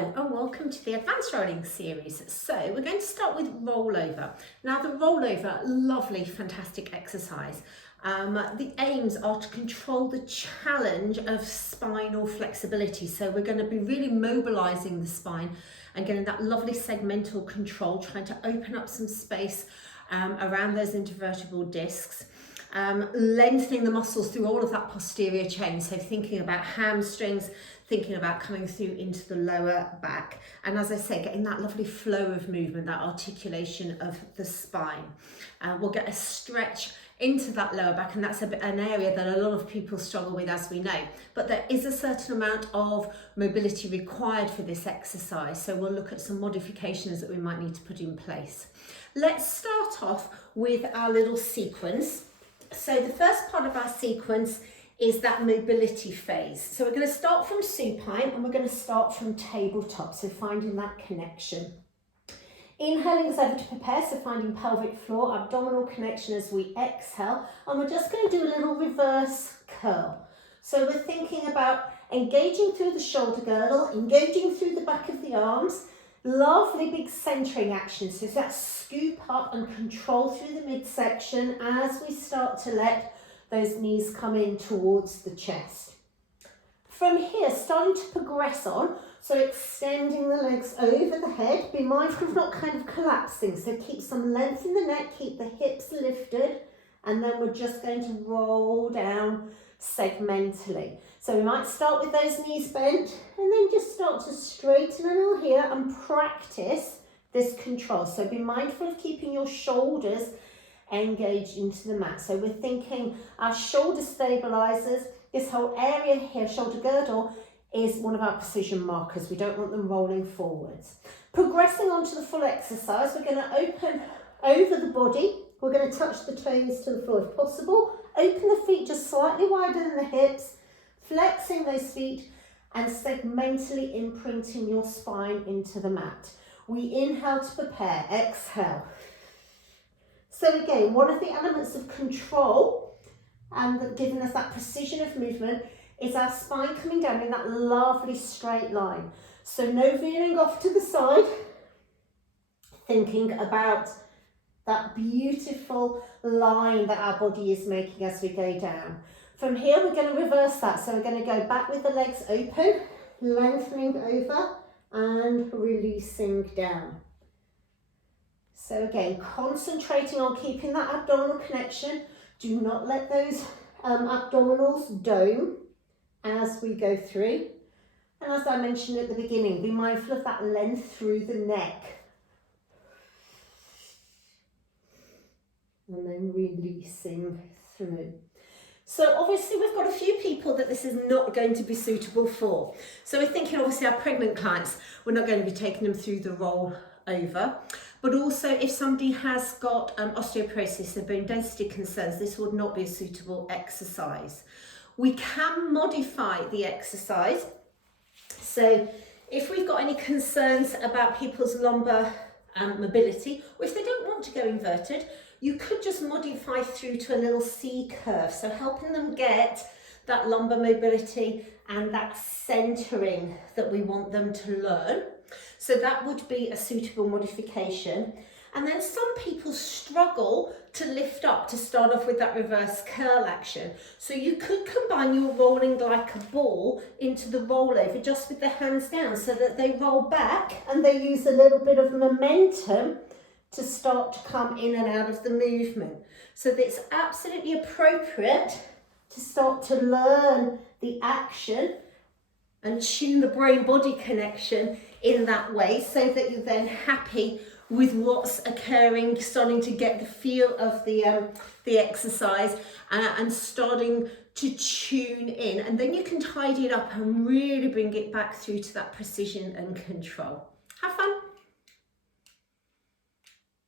Hello and welcome to the advanced rolling series. So we're going to start with rollover. Now the rollover, lovely, fantastic exercise. The aims are to control the challenge of spinal flexibility. So we're going to be really mobilizing the spine and getting that lovely segmental control, trying to open up some space around those intervertebral discs. Lengthening the muscles through all of that posterior chain, so thinking about hamstrings, thinking about coming through into the lower back, and as I say, getting that lovely flow of movement, that articulation of the spine. We'll get a stretch into that lower back, and that's an area that a lot of people struggle with, as we know, but there is a certain amount of mobility required for this exercise, so we'll look at some modifications that we might need to put in place. Let's start off with our little sequence. So the first part of our sequence is that mobility phase. So we're going to start from supine and we're going to start from tabletop, so finding that connection. Inhaling us over to prepare, so finding pelvic floor, abdominal connection as we exhale, and we're just going to do a little reverse curl. So we're thinking about engaging through the shoulder girdle, engaging through the back of the arms, lovely big centering action, so that scoop up and control through the midsection as we start to let those knees come in towards the chest. From here, starting to progress on, so extending the legs over the head, be mindful of not kind of collapsing, so keep some length in the neck, keep the hips lifted, and then we're just going to roll down segmentally. So we might start with those knees bent and then just start to straighten a little here and practice this control. So be mindful of keeping your shoulders engaged into the mat. So we're thinking our shoulder stabilizers, this whole area here, shoulder girdle, is one of our precision markers. We don't want them rolling forwards. Progressing on to the full exercise, we're going to open over the body. We're going to touch the toes to the floor if possible. Open the feet just slightly wider than the hips, flexing those feet and segmentally imprinting your spine into the mat. We inhale to prepare, exhale. So again, one of the elements of control and giving us that precision of movement is our spine coming down in that lovely straight line. So no veering off to the side, thinking about that beautiful line that our body is making as we go down. From here, we're going to reverse that. So we're going to go back with the legs open, lengthening over and releasing down. So again, concentrating on keeping that abdominal connection. Do not let those abdominals dome as we go through. And as I mentioned at the beginning, be mindful of that length through the neck. And then releasing through. So obviously we've got a few people that this is not going to be suitable for. So we're thinking obviously our pregnant clients, we're not going to be taking them through the roll over. But also if somebody has got osteoporosis or bone density concerns, this would not be a suitable exercise. We can modify the exercise. So if we've got any concerns about people's lumbar mobility, or if they don't want to go inverted, you could just modify through to a little C curve. So helping them get that lumbar mobility and that centering that we want them to learn. So that would be a suitable modification. And then some people struggle to lift up to start off with that reverse curl action. So you could combine your rolling like a ball into the rollover just with the hands down so that they roll back and they use a little bit of momentum to start to come in and out of the movement. So it's absolutely appropriate to start to learn the action and tune the brain-body connection in that way so that you're then happy with what's occurring, starting to get the feel of the exercise and starting to tune in. And then you can tidy it up and really bring it back through to that precision and control. Have fun.